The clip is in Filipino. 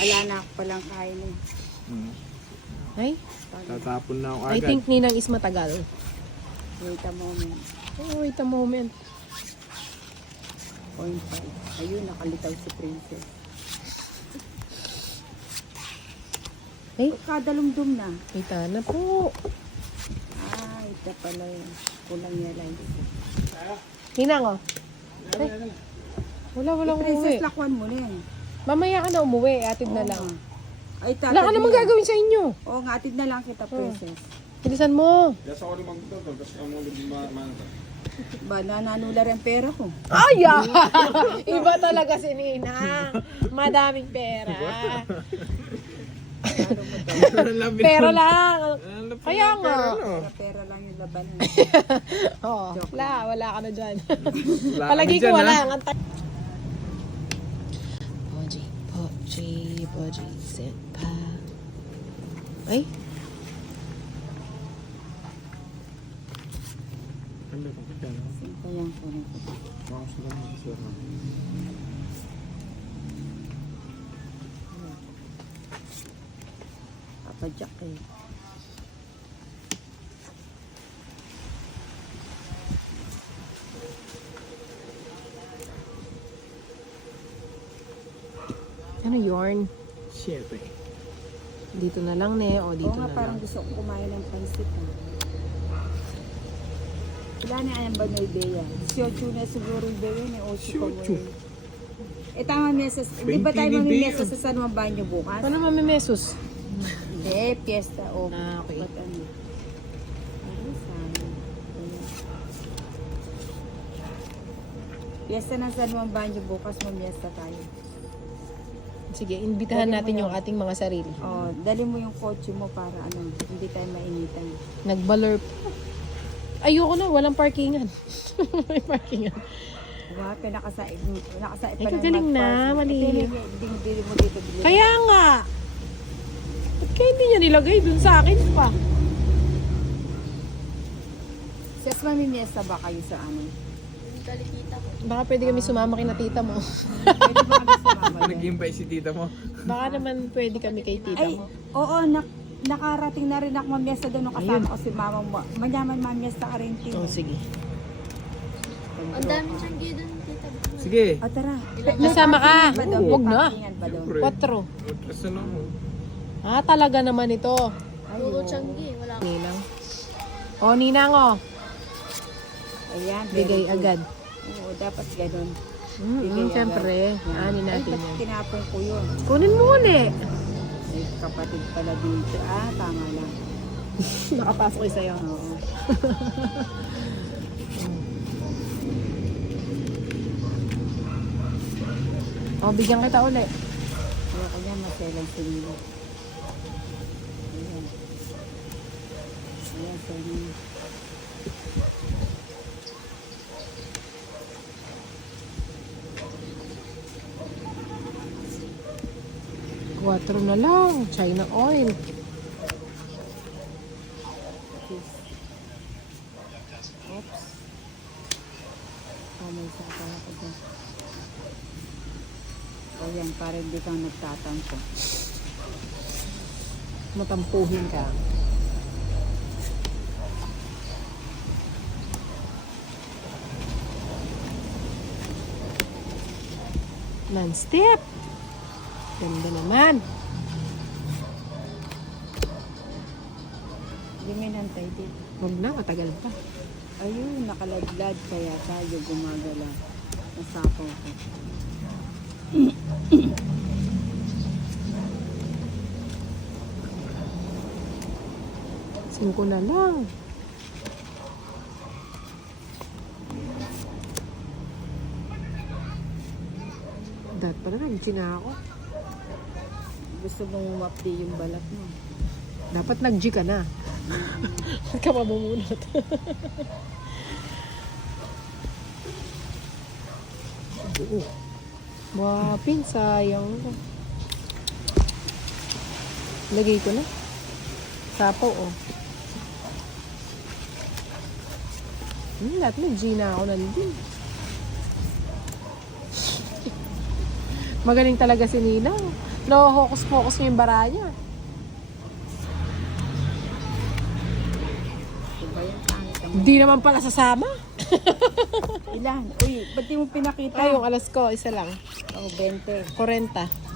Ala na ako palang kain eh. Ay, Tatapon na ako I agad. think Ninang is matagal. Wait a moment. Oh, wait a moment. 0.5. Ayun, nakalitaw si Princess. Ay, Kadalumdum na. wait na po. Ah, ito pala yun. Kulang niya lang. Ninang, oh. Ay, walang Princess, umuwi. lakwan mo na yan. Mamaya ka na umuwi, atid na lang. Ay, tatag Wala ka namang niya. gagawin sa inyo. Oo nga, atid na lang kita, Princess. Bilisan mo. Yes, ako rin magdodol. Tapos ang mga lumang Ba, nananula rin pera ko. Ay, iba talaga si Ninang. Madaming pera. Pero lang. Kaya nga. Pera lang yung laban. Oh, wala ka na dyan. Wala Palagi kami ko dyan, wala. ha? Poji, senpa. Ay, Ito yan ko. Papadyak eh. ano yarn? Shit eh. Dito na lang, ne. O, dito Oo nga, na parang lang. gusto ko kumain ng pansit. Wala na ayan ba na ideya? 18 na siguro yung ideya ni 8 pa mo yun. Eh tama mesas. Hindi ba tayo 20 mamimesa sa San Juan Banyo bukas? Paano mamimesos? Hindi, piyesta o. Ah, okay. Ba't ano? Ay, sana. Ayan. Piyesta ng San Juan Banyo bukas, mamiesta tayo. Sige, imbitahan Dali mo natin yan. yung ating mga sarili. Oh, dali mo yung kotse mo para ano, hindi tayo mainitan. Nagbalor pa. Ayoko na, walang parkingan. May parkingan. Diba? Pinakasaid Ay, kagaling na, mali. Dili mo dito. Dili. Kaya nga. Ba't kaya hindi niya nilagay dun sa akin pa? Siyas mamimiesta ba kayo sa ano? Baka pwede kami sumama kina tita mo. Pwede ba kami sumama doon? Nag-impay si tita mo. Baka naman pwede kami kay tita Ay, mo. oo, nakarating na rin ako mamiesta doon nung kasama ko si mama mo. Manyaman mamiesta ka rin, Tino. Oh, sige. Ang daming tiyanggi doon, tita. Sige. O tara. Nasama ka. Ba doon? Huwag na. Parkingan ba doon? Siyempre. 4. Utras na ako. Ah, talaga naman ito. Puro tiyanggi, wala ka. Ninang. Oh, Ninang, oh. Ayan. Bigay very good. agad. Oo, dapat ganun. Siyempre. agad. Ani Ay, natin ba't yan. tinapon ko yun? Kunin mo ulit. Ay, kapatid pala dito. Ah, tama lang. Nakapasok kayo sa'yo. Oo. Oh, bigyan kita ulit. Ayoko niya, maselang sinila. Ayan. Ayan, sinila. Quatro na lang. China oil. Oops. Oh, may isa pa ako dyan. O yan, para hindi kang nagtatampo. Matampuhin ka. Non-step. Ganda naman. Hindi may nantay din. Huwag na, matagal pa. Ayun, nakaladlad kaya tayo gumagala. Nasapaw ko. 5 na lang. Dahil pala nag-G na ako. Gusto mong umapdi yung balat mo. Dapat nag-G ka na. Ba't ka mamumunot? Oo. Wapin, sayang. Lagay ko na. Sapaw, oh. Lahat nag-G na ako nandun. Magaling talaga si Ninang. No-hocus-pocus niya yung baraya. Ito ba yan? Pangit naman. Hindi naman pala sasama. Ilan? Uy, ba't di mo pinakita? Ay, yung alas ko, isa lang. Oh, 20. 40.